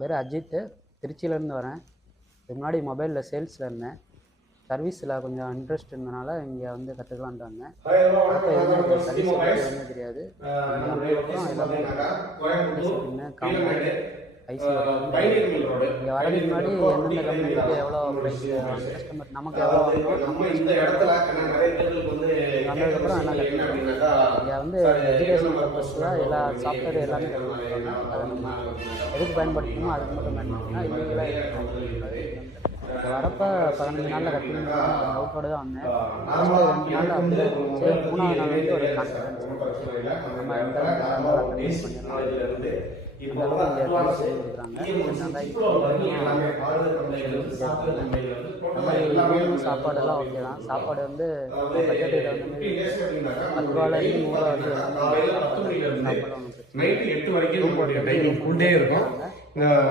பேர் அஜித், திருச்சியிலேருந்து வரேன். இதுக்கு முன்னாடி மொபைலில் சேல்ஸில் இருந்தேன். சர்வீஸில் கொஞ்சம் இன்ட்ரெஸ்ட் இருந்தனால இங்கே வந்து கற்றுக்கலான்ட்டு வந்தேன். அப்போ எதுவுமே சர்வீஸ் எதுவுமே தெரியாது. அப்புறம் எல்லாமே காம்பவுண்ட் ஐசி இங்கே வரதுக்கு முன்னாடி எந்தெந்த கம்பெனிக்கு எவ்வளோ ப்ரைஸ் கஸ்டமர் நமக்கு எவ்வளோ வாங்கணும் வந்ததுக்கப்புறம் எல்லாம் கற்றுக்கலாம். இங்கே வந்து எஜுகேஷன் பர்பஸில் எல்லா சாஃப்ட்வேர் எல்லாமே கற்றுக்கலாம். அதை நம்ம எதுக்கு பயன்படுத்தணுமோ அதுக்கு மட்டும் பயன்படுத்தினா இப்போ வரப்போ 15 நாளில் கற்றுக்கணும் டவுட்டோடு தான் வந்தேன். ஃபஸ்ட்டு 2 நாளில் அப்படியே இருந்துச்சு. 3ஆவது நாள் வந்து ஒரு கான்ஃபிடன்ஸ் நம்ம எந்த பண்ணிடலாம். இந்த அளவுக்கு இங்கே சொல்லி கொடுக்குறாங்க. சாப்பாடெல்லாம் ஓகே தான். சாப்பாடு வந்து பட்ஜெட்டுக்கு தகுந்த மாதிரி 10 ரூபாலேருந்து 100 ரூபா வரைக்கும் எல்லாமே சாப்பாடு ஒன்றும் பிரச்சனை.